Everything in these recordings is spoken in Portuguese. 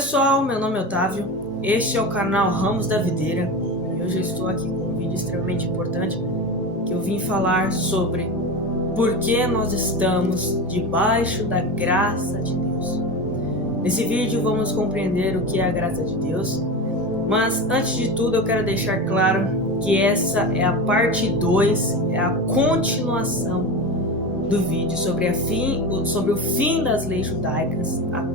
pessoal, meu nome é Otávio, este é o canal Ramos da Videira e hoje eu estou aqui com um vídeo extremamente importante que eu vim falar sobre por que nós estamos debaixo da graça de Deus. Nesse vídeo vamos compreender o que é a graça de Deus, mas antes de tudo eu quero deixar claro que essa é a parte 2, é a continuação do vídeo sobre o fim das leis judaicas, tá?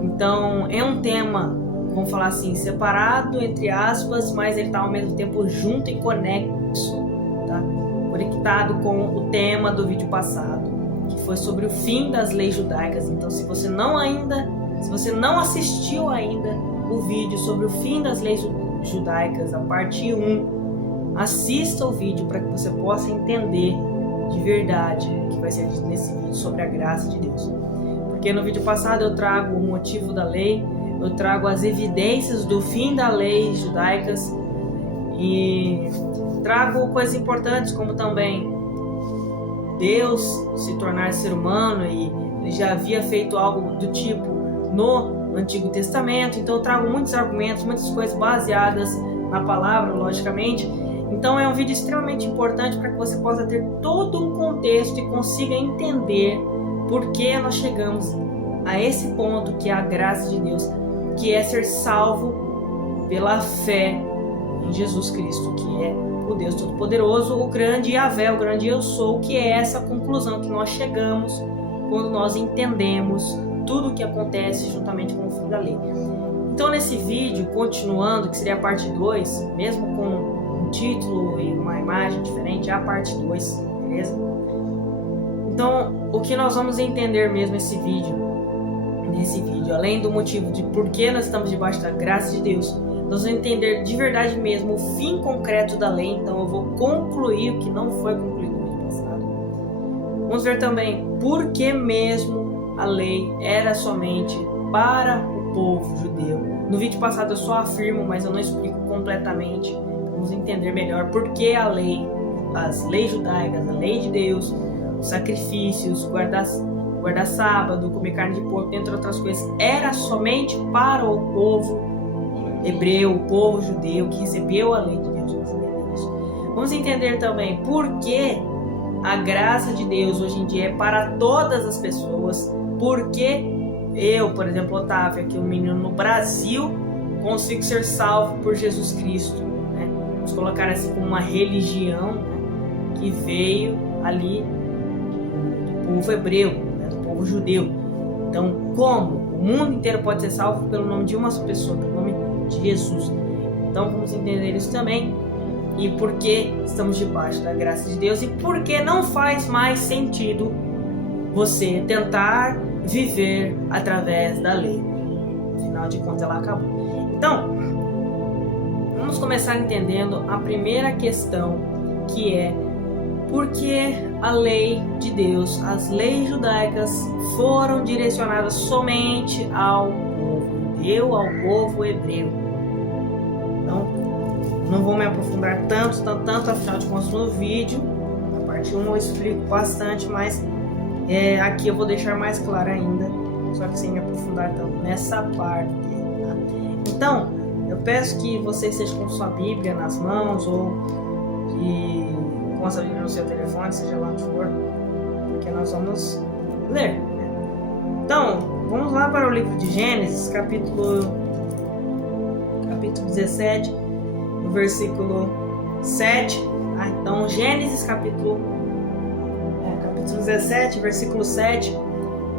Então é um tema, vamos falar assim, separado entre aspas, mas ele está ao mesmo tempo junto e conexo, tá? Conectado com o tema do vídeo passado, que foi sobre o fim das leis judaicas. Então se você não assistiu ainda o vídeo sobre o fim das leis judaicas, a parte 1, assista o vídeo para que você possa entender de verdade o que vai ser dito nesse vídeo sobre a graça de Deus. Porque no vídeo passado eu trago o motivo da lei, eu trago as evidências do fim das leis judaicas e trago coisas importantes como também Deus se tornar ser humano, e ele já havia feito algo do tipo no Antigo Testamento. Então eu trago muitos argumentos, muitas coisas baseadas na palavra, logicamente. Então é um vídeo extremamente importante para que você possa ter todo um contexto e consiga entender por que nós chegamos a esse ponto que é a graça de Deus, que é ser salvo pela fé em Jesus Cristo, que é o Deus Todo-Poderoso, o grande Yahvé, o grande Eu Sou, que é essa conclusão que nós chegamos quando nós entendemos tudo o que acontece juntamente com o fim da lei. Então nesse vídeo, continuando, que seria a parte 2, mesmo com um título e uma imagem diferente, é a parte 2, beleza? Então, o que nós vamos entender mesmo nesse vídeo, além do motivo de por que nós estamos debaixo da graça de Deus, nós vamos entender de verdade mesmo o fim concreto da lei. Então eu vou concluir o que não foi concluído no ano passado. Vamos ver também por que mesmo a lei era somente para o povo judeu. No vídeo passado eu só afirmo, mas eu não explico completamente. Vamos entender melhor por que a lei, as leis judaicas, a lei de Deus, os sacrifícios, guardar sábado, comer carne de porco, entre outras coisas, era somente para o povo hebreu, o povo judeu que recebeu a lei de Deus. Vamos entender também por que a graça de Deus hoje em dia é para todas as pessoas, porque eu, por exemplo, Otávio, aqui um menino no Brasil, consigo ser salvo por Jesus Cristo, né? Vamos colocar assim como uma religião, né, que veio ali do povo hebreu, né, do povo judeu. Então, como o mundo inteiro pode ser salvo pelo nome de uma só pessoa, pelo nome de Jesus? Então vamos entender isso também, e por que estamos debaixo da graça de Deus, e por que não faz mais sentido você tentar viver através da lei. Afinal de contas ela acabou. Então vamos começar entendendo a primeira questão, que é por que a lei de Deus, as leis judaicas, foram direcionadas somente ao povo judeu, ao povo hebreu. Então, não vou me aprofundar tanto, afinal de contas no vídeo, na parte 1 eu explico bastante, mas aqui eu vou deixar mais claro ainda, só que sem me aprofundar tanto nessa parte, tá? Então, eu peço que você esteja com sua Bíblia nas mãos, ou com a sua Bíblia no seu telefone, seja lá onde for, porque nós vamos ler, né? Então, vamos lá para o livro de Gênesis, capítulo 17, no versículo 7. Tá? Então, Gênesis capítulo 17, versículo 7,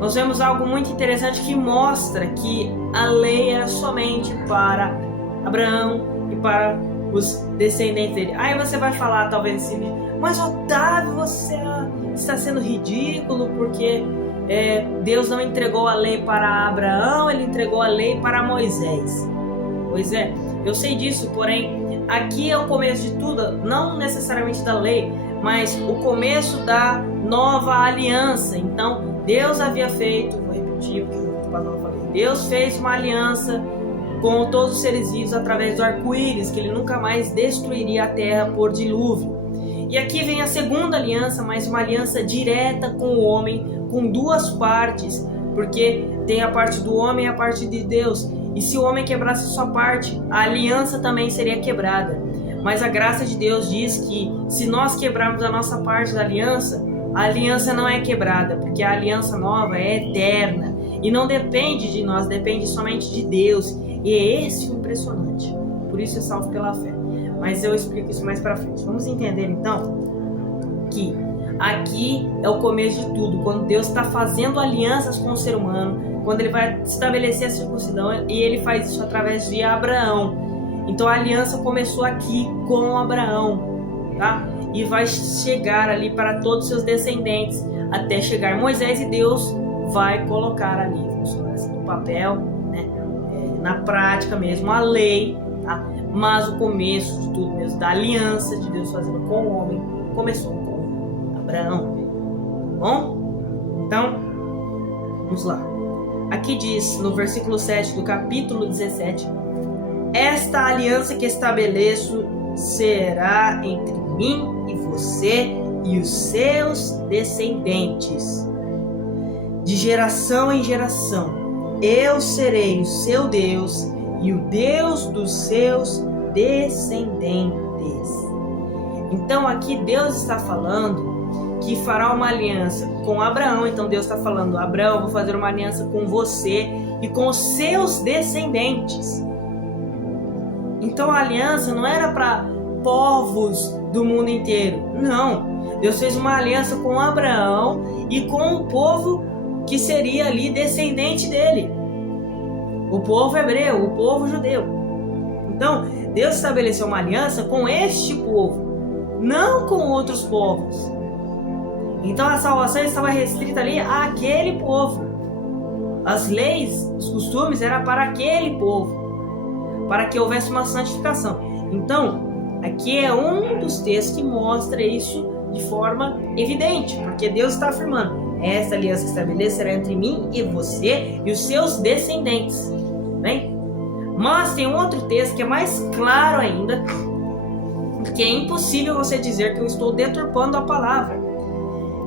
nós vemos algo muito interessante que mostra que a lei era somente para Abraão e para os descendentes dele. Aí você vai falar, talvez, nesse vídeo, mas Otávio, você está sendo ridículo, porque Deus não entregou a lei para Abraão, ele entregou a lei para Moisés. Pois é, eu sei disso, porém aqui é o começo de tudo, não necessariamente da lei, mas o começo da nova aliança. Então Deus havia feito, vou repetir porque eu falei, Deus fez uma aliança com todos os seres vivos através do arco-íris, que ele nunca mais destruiria a terra por dilúvio. E aqui vem a segunda aliança, mas uma aliança direta com o homem, com duas partes, porque tem a parte do homem e a parte de Deus. E se o homem quebrasse sua parte, a aliança também seria quebrada. Mas a graça de Deus diz que se nós quebrarmos a nossa parte da aliança, a aliança não é quebrada, porque a aliança nova é eterna e não depende de nós, depende somente de Deus. E é esse o impressionante. Por isso é salvo pela fé. Mas eu explico isso mais para frente. Vamos entender então que aqui é o começo de tudo. Quando Deus está fazendo alianças com o ser humano, quando ele vai estabelecer a circuncisão, e ele faz isso através de Abraão. Então a aliança começou aqui com Abraão, tá? E vai chegar ali para todos os seus descendentes, até chegar Moisés, e Deus vai colocar ali, no papel, né? Na prática mesmo, a lei, tá? Mas o começo de tudo mesmo, da aliança de Deus fazendo com o homem, começou com Abraão. Bom? Então, vamos lá. Aqui diz, no versículo 7 do capítulo 17, esta aliança que estabeleço será entre mim e você e os seus descendentes, de geração em geração. Eu serei o seu Deus e o Deus dos seus descendentes. Então aqui Deus está falando que fará uma aliança com Abraão. Então Deus está falando: Abraão, eu vou fazer uma aliança com você e com os seus descendentes. Então a aliança não era para povos do mundo inteiro. Não. Deus fez uma aliança com Abraão e com o povo que seria ali descendente dele. O povo hebreu, o povo judeu. Então, Deus estabeleceu uma aliança com este povo, não com outros povos. Então a salvação estava restrita ali àquele povo. As leis, os costumes eram para aquele povo, para que houvesse uma santificação. Então, aqui é um dos textos que mostra isso de forma evidente, porque Deus está afirmando: esta aliança estabelecerá entre mim e você e os seus descendentes. Bem? Mas tem um outro texto que é mais claro ainda, porque é impossível você dizer que eu estou deturpando a palavra.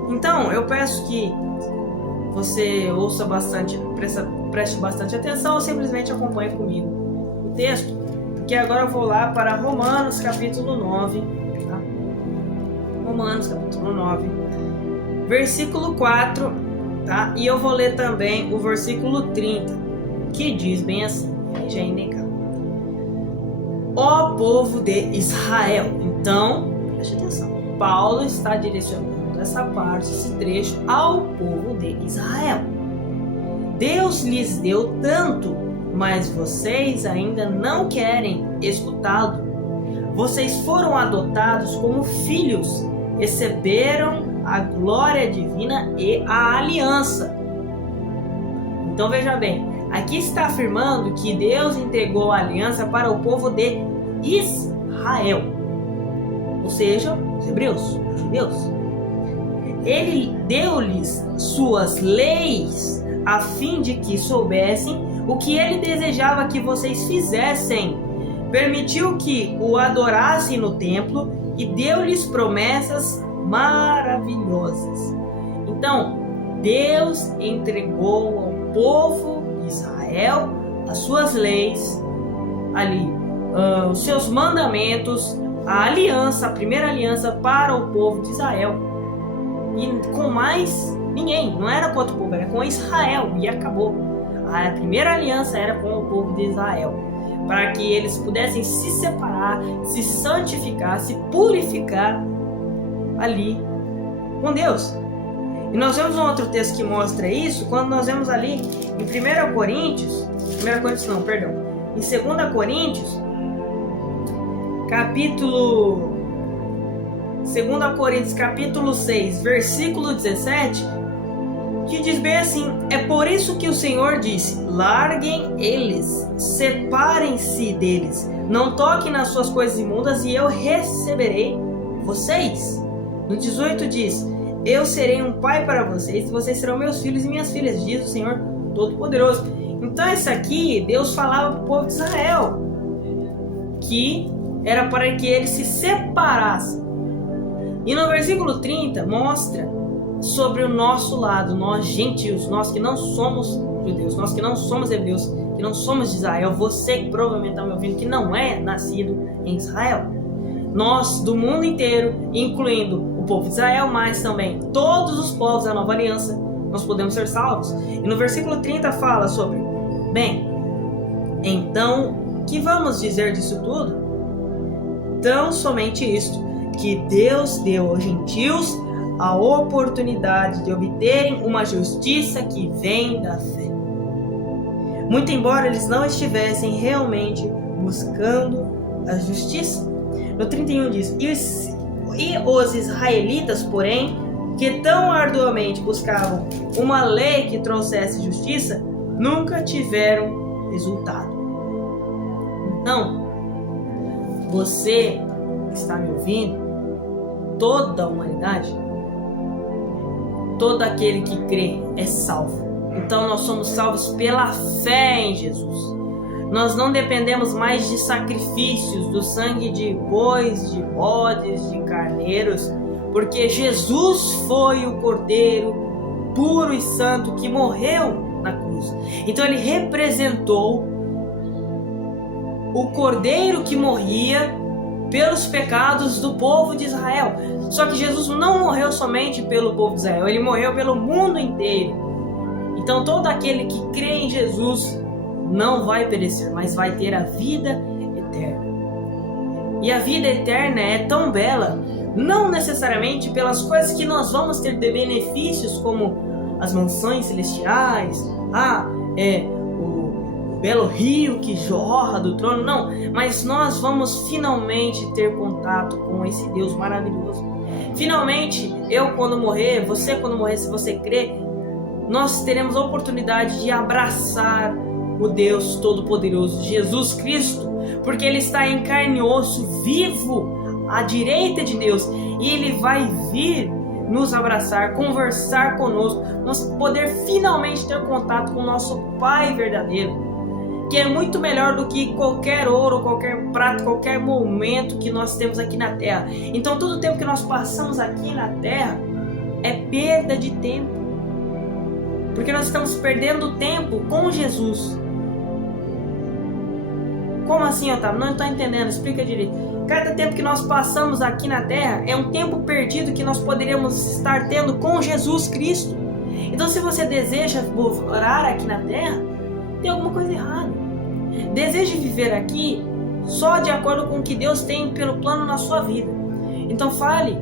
Então, eu peço que você ouça bastante, preste bastante atenção ou simplesmente acompanhe comigo o texto, porque agora eu vou lá para Romanos capítulo 9, tá? Romanos capítulo 9, versículo 4, tá? E eu vou ler também o versículo 30, que diz bem assim, já é inegável: ó povo de Israel. Então, preste atenção, Paulo está direcionando essa parte, esse trecho, ao povo de Israel. Deus lhes deu tanto, mas vocês ainda não querem escutá-lo. Vocês foram adotados como filhos, receberam a glória divina e a aliança. Então veja bem, aqui está afirmando que Deus entregou a aliança para o povo de Israel, ou seja, os hebreus, os judeus. Ele deu-lhes suas leis a fim de que soubessem o que ele desejava que vocês fizessem. Permitiu que o adorassem no templo e deu-lhes promessas maravilhosas. Então, Deus entregou ao povo de Israel as suas leis, ali, os seus mandamentos, a aliança, a primeira aliança para o povo de Israel. E com mais ninguém, não era com outro povo, era com Israel, e acabou. A primeira aliança era com o povo de Israel, para que eles pudessem se separar, se santificar, se purificar ali com Deus. E nós vemos um outro texto que mostra isso, quando nós vemos ali em 2 Coríntios capítulo 6, versículo 17, que diz bem assim: é por isso que o Senhor disse: larguem eles, separem-se deles, não toquem nas suas coisas imundas e eu receberei vocês. No 18 diz: eu serei um pai para vocês, e vocês serão meus filhos e minhas filhas, diz o Senhor Todo-Poderoso. Então isso aqui, Deus falava para o povo de Israel, que era para que eles se separassem. E no versículo 30 mostra sobre o nosso lado, nós gentios, nós que não somos judeus, nós que não somos hebreus, que que não somos de Israel, você que provavelmente está me ouvindo, que não é nascido em Israel. Nós, do mundo inteiro, incluindo o povo de Israel, mas também todos os povos da nova aliança, nós podemos ser salvos. E no versículo 30 fala sobre: bem, então, que vamos dizer disso tudo? Tão somente isto, que Deus deu aos gentios a oportunidade de obterem uma justiça que vem da fé. Muito embora eles não estivessem realmente buscando a justiça. No 31 diz: e os israelitas, porém, que tão arduamente buscavam uma lei que trouxesse justiça, nunca tiveram resultado. Então, você que está me ouvindo, toda a humanidade, todo aquele que crê é salvo. Então nós somos salvos pela fé em Jesus. Nós não dependemos mais de sacrifícios, do sangue de bois, de bodes, de carneiros, porque Jesus foi o Cordeiro puro e santo que morreu na cruz. Então ele representou o Cordeiro que morria pelos pecados do povo de Israel. Só que Jesus não morreu somente pelo povo de Israel, ele morreu pelo mundo inteiro. Então todo aquele que crê em Jesus não vai perecer, mas vai ter a vida eterna. E a vida eterna é tão bela, não necessariamente pelas coisas que nós vamos ter de benefícios, como as mansões celestiais, o belo rio que jorra do trono, não, mas nós vamos finalmente ter contato com esse Deus maravilhoso. Finalmente, eu quando morrer, você quando morrer, se você crer, nós teremos a oportunidade de abraçar o Deus Todo-Poderoso, Jesus Cristo, porque Ele está em carne e osso, vivo, à direita de Deus, e Ele vai vir nos abraçar, conversar conosco, nós poder finalmente ter contato com o nosso Pai verdadeiro, que é muito melhor do que qualquer ouro, qualquer prata, qualquer momento que nós temos aqui na Terra. Então todo o tempo que nós passamos aqui na Terra é perda de tempo, porque nós estamos perdendo tempo com Jesus. Como assim, Otávio? Não estou entendendo, explica direito. Cada tempo que nós passamos aqui na Terra é um tempo perdido que nós poderíamos estar tendo com Jesus Cristo. Então se você deseja morar aqui na Terra, tem alguma coisa errada. Deseje viver aqui só de acordo com o que Deus tem pelo plano na sua vida. Então fale,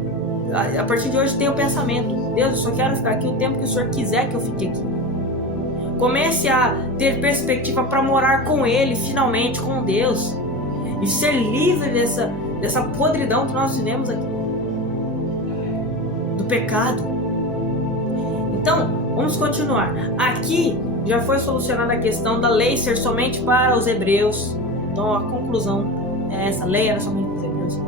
a partir de hoje tenha o pensamento: Deus, eu só quero ficar aqui o tempo que o Senhor quiser que eu fique aqui. Comece a ter perspectiva para morar com Ele, finalmente, com Deus, e ser livre dessa podridão que nós vivemos aqui, do pecado. Então, vamos continuar. Aqui já foi solucionada a questão da lei ser somente para os hebreus. Então a conclusão é essa: a lei era somente para os hebreus.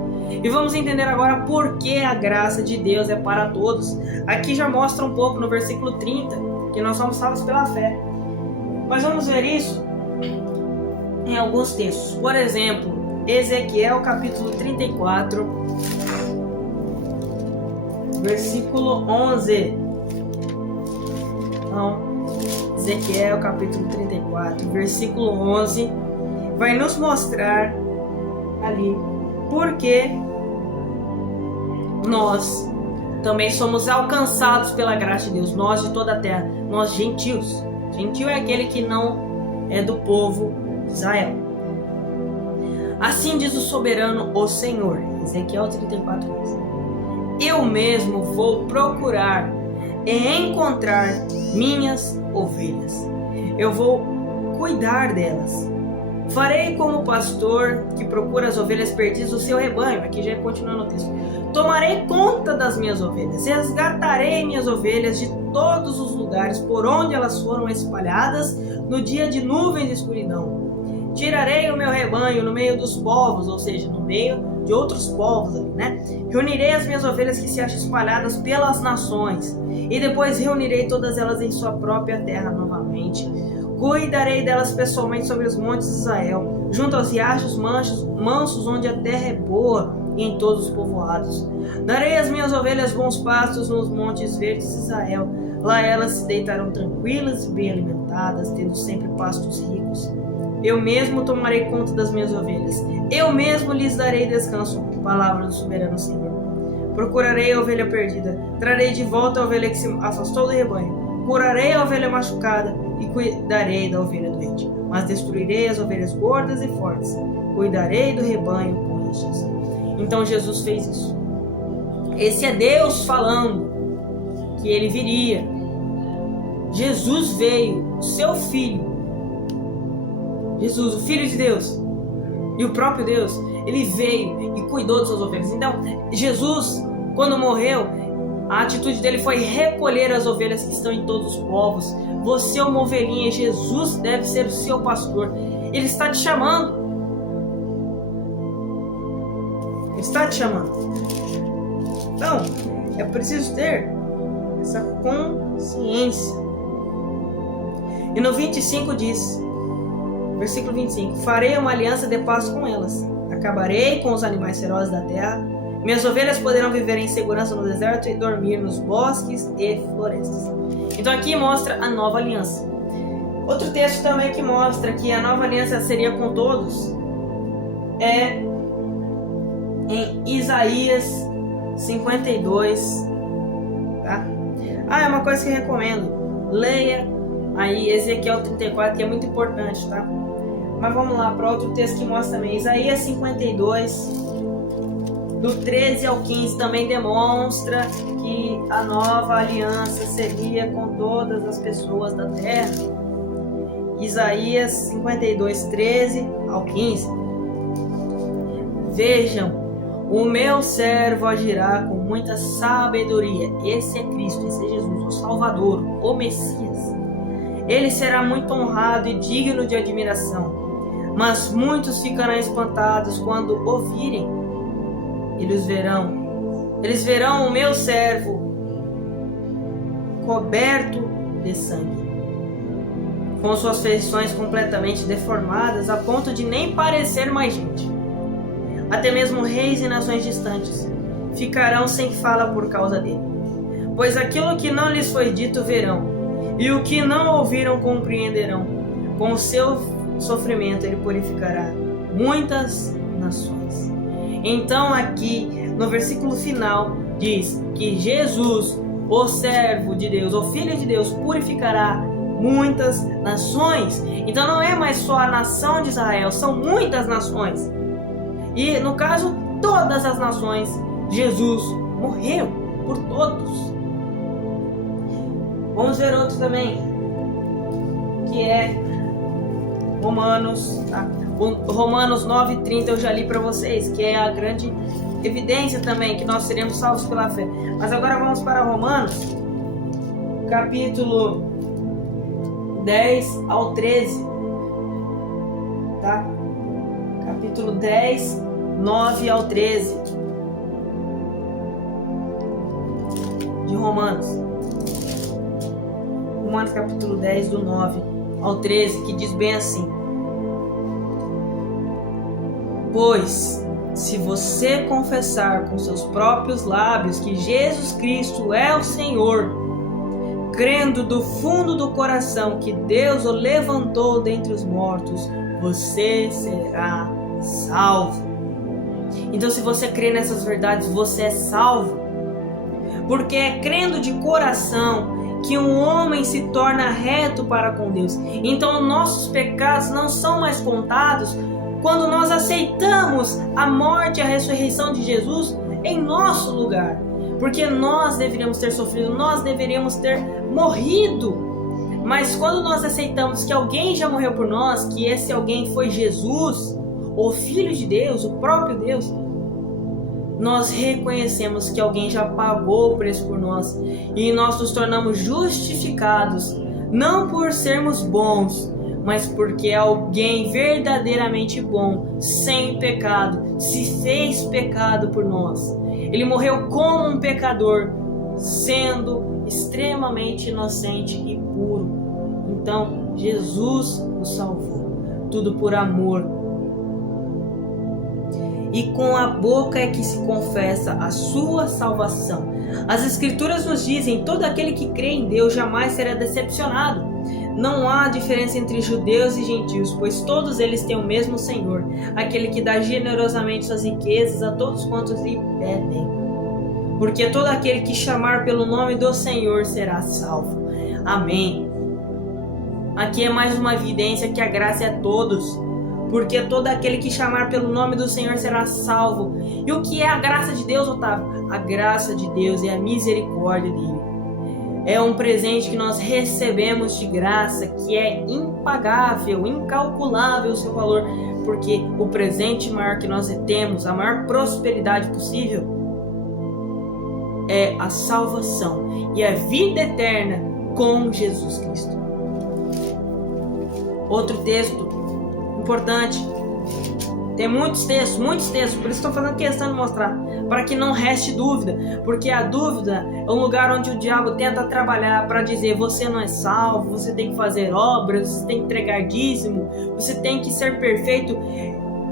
E vamos entender agora por que a graça de Deus é para todos. Aqui já mostra um pouco no versículo 30 que nós somos salvos pela fé. Mas vamos ver isso em alguns textos. Por exemplo, Ezequiel capítulo 34, versículo 11. Então, Ezequiel capítulo 34, versículo 11, vai nos mostrar ali porque nós também somos alcançados pela graça de Deus, nós de toda a terra, nós gentios. Gentio é aquele que não é do povo de Israel. Assim diz o soberano, o Senhor, Ezequiel 34, 11. Eu mesmo vou procurar e encontrar minhas ovelhas. Eu vou cuidar delas. Farei como o pastor que procura as ovelhas perdidas do seu rebanho. Aqui já continuando o texto. Tomarei conta das minhas ovelhas. Resgatarei minhas ovelhas de todos os lugares por onde elas foram espalhadas no dia de nuvens e escuridão. Tirarei o meu rebanho no meio dos povos, ou seja, no meio de outros povos ali, né? Reunirei as minhas ovelhas que se acham espalhadas pelas nações, e depois reunirei todas elas em sua própria terra novamente. Cuidarei delas pessoalmente sobre os montes de Israel, junto aos riachos mansos onde a terra é boa, e em todos os povoados. Darei às minhas ovelhas bons pastos nos montes verdes de Israel. Lá elas se deitarão tranquilas e bem alimentadas, tendo sempre pastos ricos. Eu mesmo tomarei conta das minhas ovelhas. Eu mesmo lhes darei descanso. Palavra do soberano Senhor. Procurarei a ovelha perdida. Trarei de volta a ovelha que se afastou do rebanho. Curarei a ovelha machucada e cuidarei da ovelha doente. Mas destruirei as ovelhas gordas e fortes. Cuidarei do rebanho com rixas. Então Jesus fez isso. Esse é Deus falando que ele viria. Jesus veio, o seu filho. Jesus, o Filho de Deus, e o próprio Deus, ele veio e cuidou de suas ovelhas. Então, Jesus, quando morreu, a atitude dele foi recolher as ovelhas que estão em todos os povos. Você é uma ovelhinha, Jesus deve ser o seu pastor. Ele está te chamando. Ele está te chamando. Então, é preciso ter essa consciência. E no 25 diz, versículo 25: farei uma aliança de paz com elas, acabarei com os animais ferozes da terra, minhas ovelhas poderão viver em segurança no deserto e dormir nos bosques e florestas. Então aqui mostra a nova aliança. Outro texto também que mostra que a nova aliança seria com todos é em Isaías 52, tá? É uma coisa que eu recomendo, leia aí Ezequiel 34, que é muito importante, tá? Mas vamos lá para outro texto que mostra também. Isaías 52, do 13 ao 15, também demonstra que a nova aliança seria com todas as pessoas da terra. Isaías 52, 13 ao 15. Vejam, o meu servo agirá com muita sabedoria. Esse é Cristo, esse é Jesus, o Salvador, o Messias. Ele será muito honrado e digno de admiração, mas muitos ficarão espantados quando ouvirem. Eles verão o meu servo coberto de sangue, com suas feições completamente deformadas a ponto de nem parecer mais gente. Até mesmo reis e nações distantes ficarão sem fala por causa dele, pois aquilo que não lhes foi dito verão, e o que não ouviram compreenderão. Com o seu sofrimento ele purificará muitas nações. Então aqui no versículo final diz que Jesus, o servo de Deus, o Filho de Deus, purificará muitas nações. Então não é mais só a nação de Israel, são muitas nações. E no caso, todas as nações, Jesus morreu por todos. Vamos ver outro também, que é Romanos, tá? Romanos 9:30 eu já li para vocês, que é a grande evidência também que nós seremos salvos pela fé. Mas agora vamos para Romanos, capítulo 10 ao 13, tá? Capítulo 10, 9 ao 13 de Romanos. Romanos capítulo 10, do 9 ao 13, que diz bem assim: pois, se você confessar com seus próprios lábios que Jesus Cristo é o Senhor, crendo do fundo do coração que Deus o levantou dentre os mortos, você será salvo. Então, se você crê nessas verdades, você é salvo, porque é crendo de coração que um homem se torna reto para com Deus. Então nossos pecados não são mais contados quando nós aceitamos a morte e a ressurreição de Jesus em nosso lugar, porque nós deveríamos ter sofrido, nós deveríamos ter morrido. Mas quando nós aceitamos que alguém já morreu por nós, que esse alguém foi Jesus, o Filho de Deus, o próprio Deus, nós reconhecemos que alguém já pagou o preço por nós e nós nos tornamos justificados, não por sermos bons, mas porque alguém verdadeiramente bom, sem pecado, se fez pecado por nós. Ele morreu como um pecador, sendo extremamente inocente e puro. Então Jesus nos salvou, tudo por amor. e com a boca é que se confessa a sua salvação. As Escrituras nos dizem: todo aquele que crê em Deus jamais será decepcionado. Não há diferença entre judeus e gentios, pois todos eles têm o mesmo Senhor, aquele que dá generosamente suas riquezas a todos quantos lhe pedem. Porque todo aquele que chamar pelo nome do Senhor será salvo. Amém. Aqui é mais uma evidência que a graça é a todos. Porque todo aquele que chamar pelo nome do Senhor será salvo. E o que é a graça de Deus, Otávio? A graça de Deus é a misericórdia dele. É um presente que nós recebemos de graça, que é impagável, incalculável o seu valor, porque o presente maior que nós temos, a maior prosperidade possível, é a salvação e a vida eterna com Jesus Cristo. Outro texto importante, tem muitos textos, por isso estou fazendo questão de mostrar, para que não reste dúvida, porque a dúvida é um lugar onde o diabo tenta trabalhar para dizer: você não é salvo, você tem que fazer obras, você tem que entregar dízimo, você tem que ser perfeito.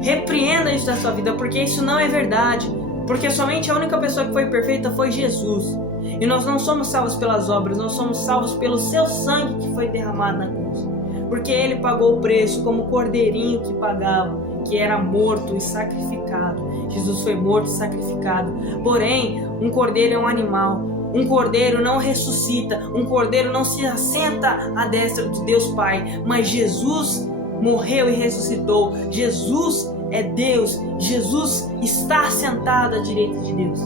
Repreenda isso da sua vida, porque isso não é verdade, porque somente a única pessoa que foi perfeita foi Jesus, e nós não somos salvos pelas obras, nós somos salvos pelo seu sangue que foi derramado na cruz, porque ele pagou o preço como o cordeirinho que pagava, que era morto e sacrificado. Jesus foi morto e sacrificado. Porém, um cordeiro é um animal. Um cordeiro não ressuscita. Um cordeiro não se assenta à destra de Deus Pai. Mas Jesus morreu e ressuscitou. Jesus é Deus. Jesus está sentado à direita de Deus.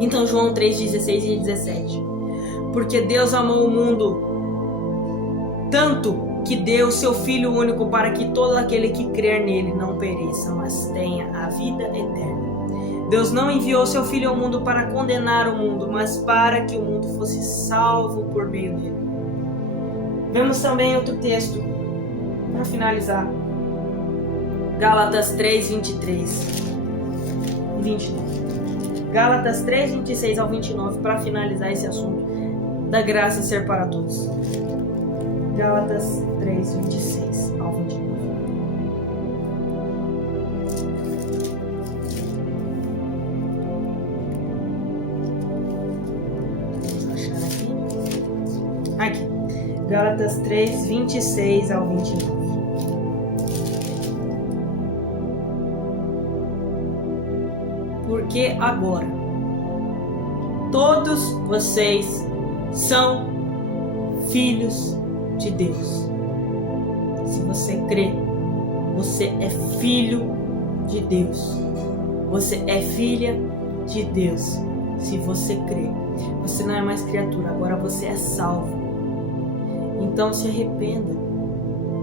Então, João 3:16 e 17. Porque Deus amou o mundo tanto que deu seu Filho único, para que todo aquele que crer nele não pereça, mas tenha a vida eterna. Deus não enviou seu Filho ao mundo para condenar o mundo, mas para que o mundo fosse salvo por meio dele. Vemos também outro texto, para finalizar. Gálatas 3:23 e 29. Gálatas 3:26 ao 29, para finalizar esse assunto da graça ser para todos. Gálatas 3:26 ao 29. Vamos achar aqui. Gálatas 3:26 ao 29. Porque agora todos vocês são filhos de Deus. Se você crê, você é filho de Deus. Você é filha de Deus. Se você crê, você não é mais criatura, agora você é salvo. Então se arrependa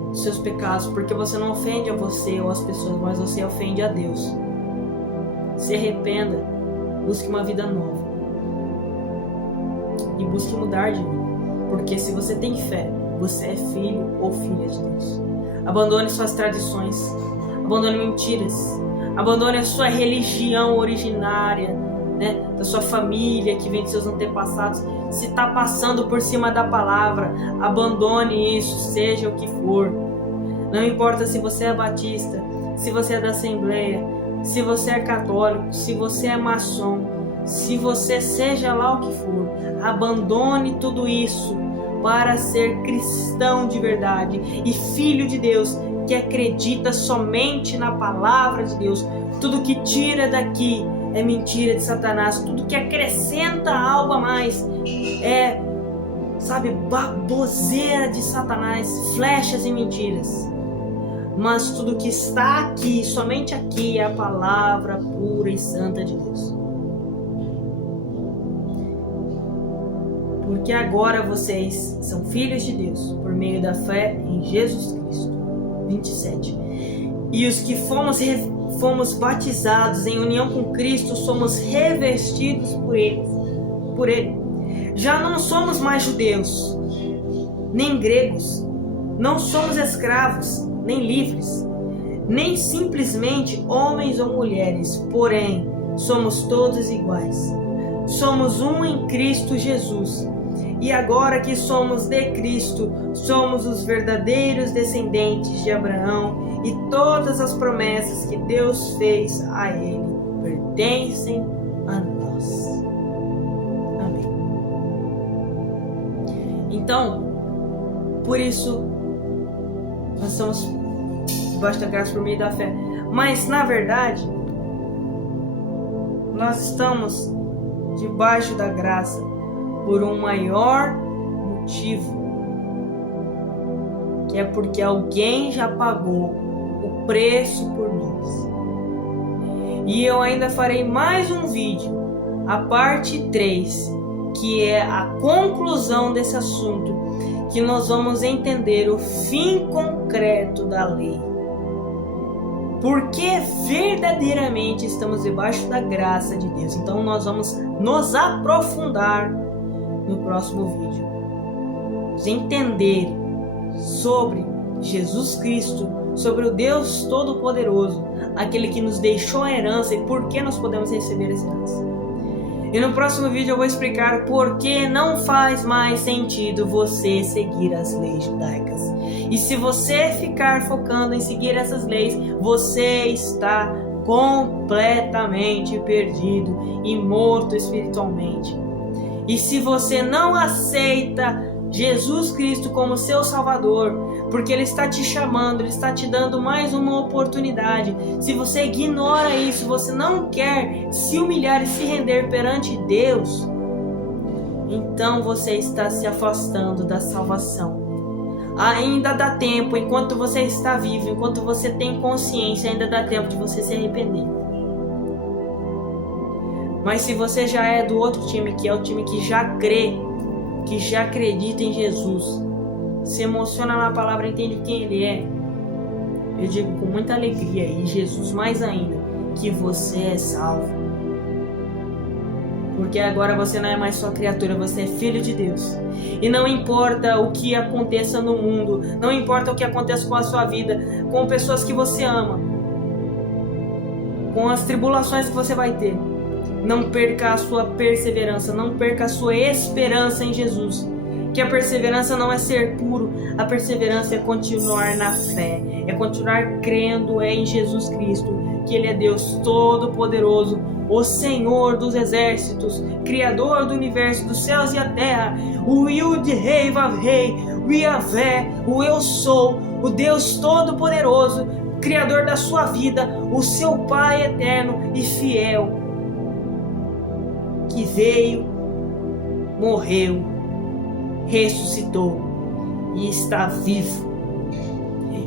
dos seus pecados, porque você não ofende a você ou as pessoas, mas você ofende a Deus. Se arrependa, busque uma vida nova e busque mudar de vida, porque se você tem fé, você é filho ou filha de Deus. Abandone suas tradições, abandone mentiras, abandone a sua religião originária, da sua família que vem de seus antepassados. Se está passando por cima da palavra, abandone isso, seja o que for. Não importa se você é batista, se você é da Assembleia, se você é católico, se você é maçom, se você seja lá o que for, abandone tudo isso para ser cristão de verdade e filho de Deus, que acredita somente na palavra de Deus. Tudo que tira daqui é mentira de Satanás, tudo que acrescenta algo a mais é, baboseira de Satanás, flechas e mentiras. Mas tudo que está aqui, somente aqui, é a palavra pura e santa de Deus. Porque agora vocês são filhos de Deus, por meio da fé em Jesus Cristo. 27. E os que fomos batizados em união com Cristo, somos revestidos por Ele. Já não somos mais judeus, nem gregos, não somos escravos, nem livres, nem simplesmente homens ou mulheres, porém, somos todos iguais. Somos um em Cristo Jesus. E agora que somos de Cristo, somos os verdadeiros descendentes de Abraão e todas as promessas que Deus fez a ele pertencem a nós. Amém. Então, por isso, nós estamos debaixo da graça por meio da fé. Mas, na verdade, nós estamos debaixo da graça por um maior motivo, que é porque alguém já pagou o preço por nós. E eu ainda farei mais um vídeo, a parte 3, que é a conclusão desse assunto, que nós vamos entender o fim concreto da lei. Porque verdadeiramente estamos debaixo da graça de Deus. Então nós vamos nos aprofundar no próximo vídeo. Vamos entender sobre Jesus Cristo, sobre o Deus Todo-Poderoso, aquele que nos deixou a herança e por que nós podemos receber essa herança. E no próximo vídeo eu vou explicar por que não faz mais sentido você seguir as leis judaicas. E se você ficar focando em seguir essas leis, você está completamente perdido e morto espiritualmente. E se você não aceita Jesus Cristo como seu Salvador, porque Ele está te chamando, Ele está te dando mais uma oportunidade. Se você ignora isso, você não quer se humilhar e se render perante Deus, então você está se afastando da salvação. Ainda dá tempo, enquanto você está vivo, enquanto você tem consciência, ainda dá tempo de você se arrepender. Mas se você já é do outro time, que é o time que já crê, que já acredita em Jesus, se emociona na palavra, entende quem Ele é, eu digo com muita alegria, e Jesus mais ainda, que você é salvo. Porque agora você não é mais só criatura, você é filho de Deus. E não importa o que aconteça no mundo, não importa o que aconteça com a sua vida, com pessoas que você ama, com as tribulações que você vai ter, não perca a sua perseverança, não perca a sua esperança em Jesus. Que a perseverança não é ser puro, a perseverança é continuar na fé, é continuar crendo em Jesus Cristo, que Ele é Deus Todo-Poderoso, o Senhor dos exércitos, Criador do universo, dos céus e a terra, o Yud-Rei Vav-Rei, o Yavé, o Eu Sou, o Deus Todo-Poderoso, Criador da sua vida, o seu Pai eterno e fiel, que veio, morreu, ressuscitou e está vivo.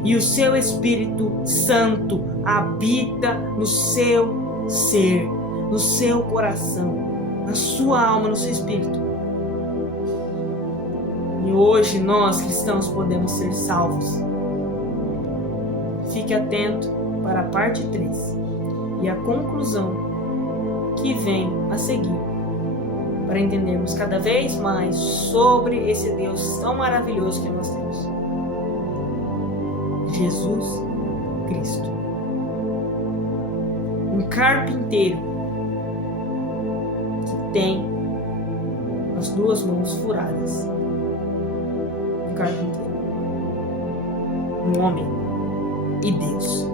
E o seu Espírito Santo habita no seu ser, no seu coração, na sua alma, no seu espírito. E hoje nós cristãos podemos ser salvos. Fique atento para a parte 3 e a conclusão que vem a seguir, para entendermos cada vez mais sobre esse Deus tão maravilhoso que nós temos. Jesus Cristo. Um carpinteiro que tem as duas mãos furadas. Um carpinteiro. Um homem e Deus.